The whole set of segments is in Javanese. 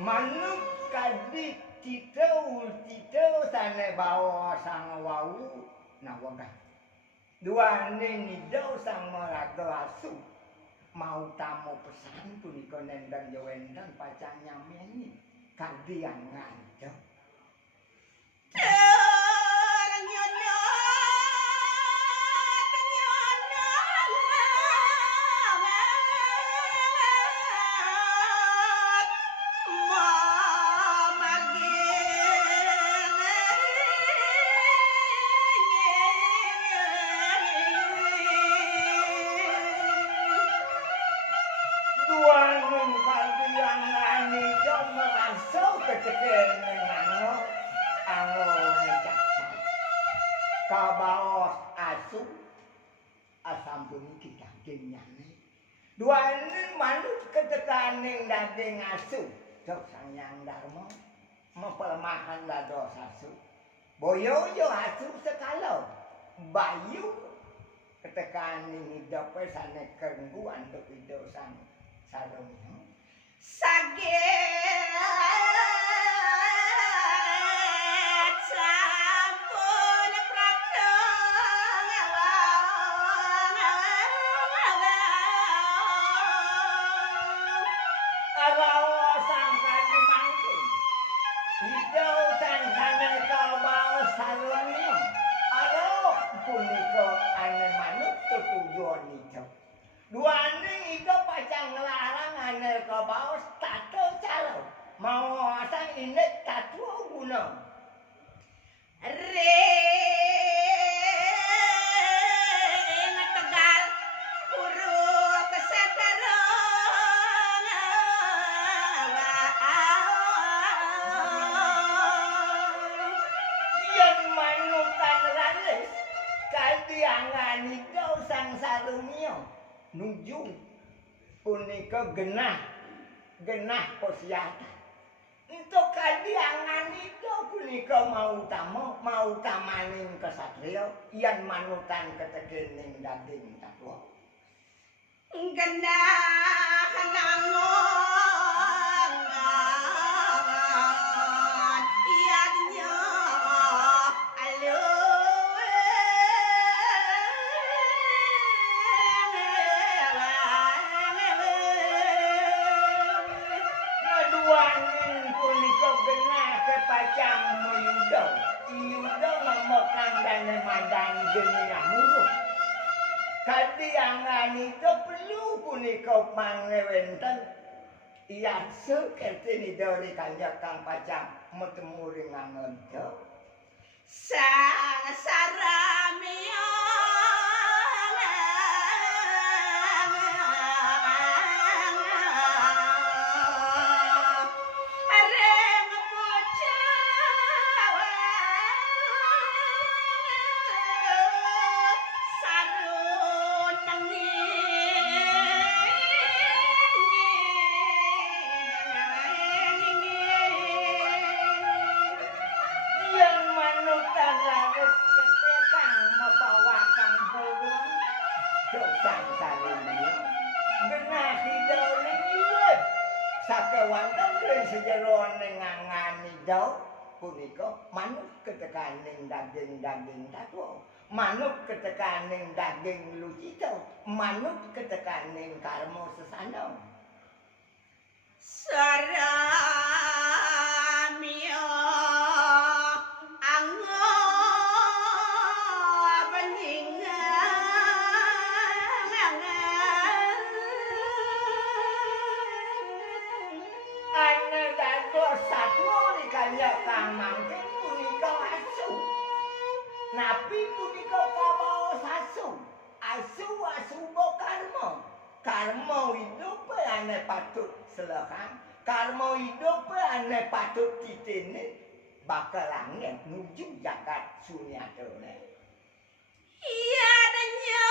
manuk kadi titeu sane bawa sang wau nawagah duane nidau sang maraga asu mau tamu pesan punika nendang yowendang pacang nyameni kadi yang ngancep kabaos asu asam puniki daging nyane duane manut ketekaning daging asu jok sang Hyang Darma mempelmahan dados asu boyoyo asu sekalo bayu ketekaning hidup sane kenggu antuk hidup sang Salomia duane itu pacang ngelarang ane ke baos tato calo mau asang ini tato guna Tegal puru keseterong yang manutan ranes kadiangan itu sang Salomia nuju punika genah posiata untuk kadiangan itu punika mau tamaning kesatria yang manutan ketegening daging tatwa genah nangon iadnya pacang meyudau memekang dan memadang jenis muruh kadiangan itu perlu punika mangewenten iya sekerti dari kanjak kang pacang metemuri ngangonto sang saramia punika manuk ketekaning daging tatwa manuk ketekaning daging lucita manuk ketekaning karma sesana saramia kang mangke punika asu napi punika kabaos asu karma hidup ane patut selehang karma hidup ane patut titene bakal langit nuju jagat sunyatone iya denya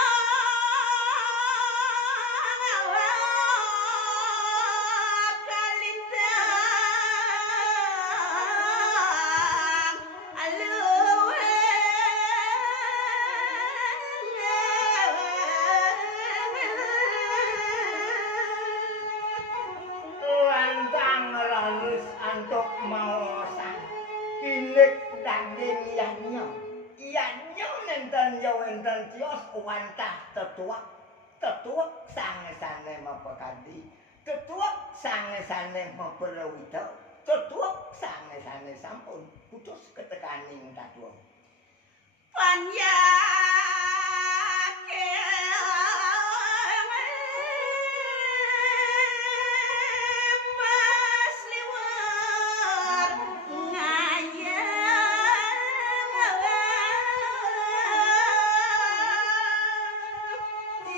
Raden Yanyo. Yanyo nenten ya wonten cios wantah tetuak sangesane mapekadi. Tetuak sangesane maperwita. Tetuak sangesane sampun putus ketekaning tatuwa.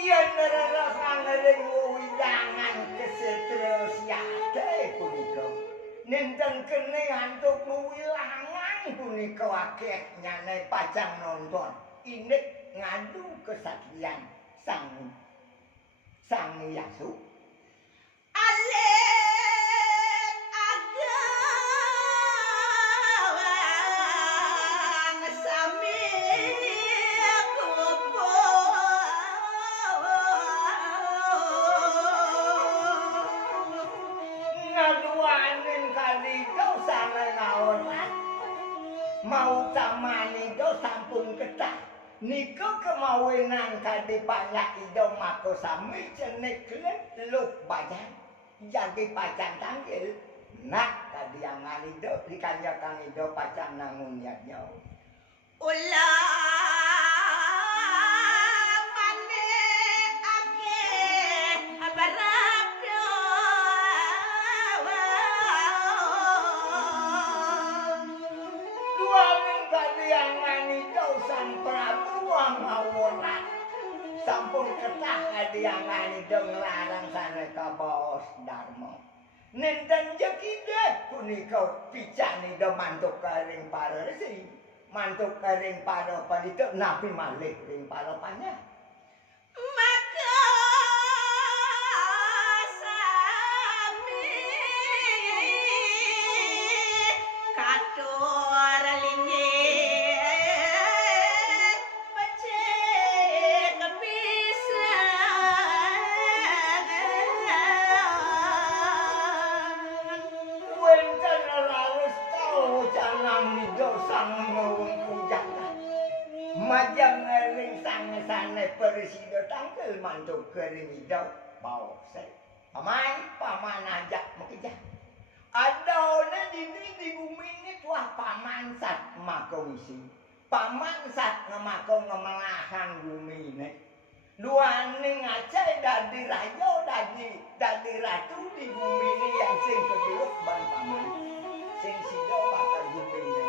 Yen neranging widangan kesetresiate punika. Nenten kene antuk wilangan punika akeh nyane pajang nonton. Inik ngadu kesatrian sang Yasu. Mau camani do sampun ketah. Niku kemawinan kadi banyak ido mako sami jenek klep luk bajan. Jadi pacan tanggil. Nak tadi yang ido dikanjakan ido pacan nangun niatnya. Sampun ketah kadiangan itu ngelarang sana ke Bos Darmo. Nenten jekidet punika pican itu mantuk kering para resi. Mantuk kering para palito napi malih ring para panya. Maka sami katur linye majang ring sange-sange presida tangkel mantuk kering hidau bawa saya. Paman ajak mekejah. Adone di bumi ini tuah paman sat makomisi. Paman sat ngemakong ngemelahan bumi ini. Duane ngacai dadi raja dadi ratu di bumi ini yang sing kejeluk ban paman. Sing sido bakal bumi ini.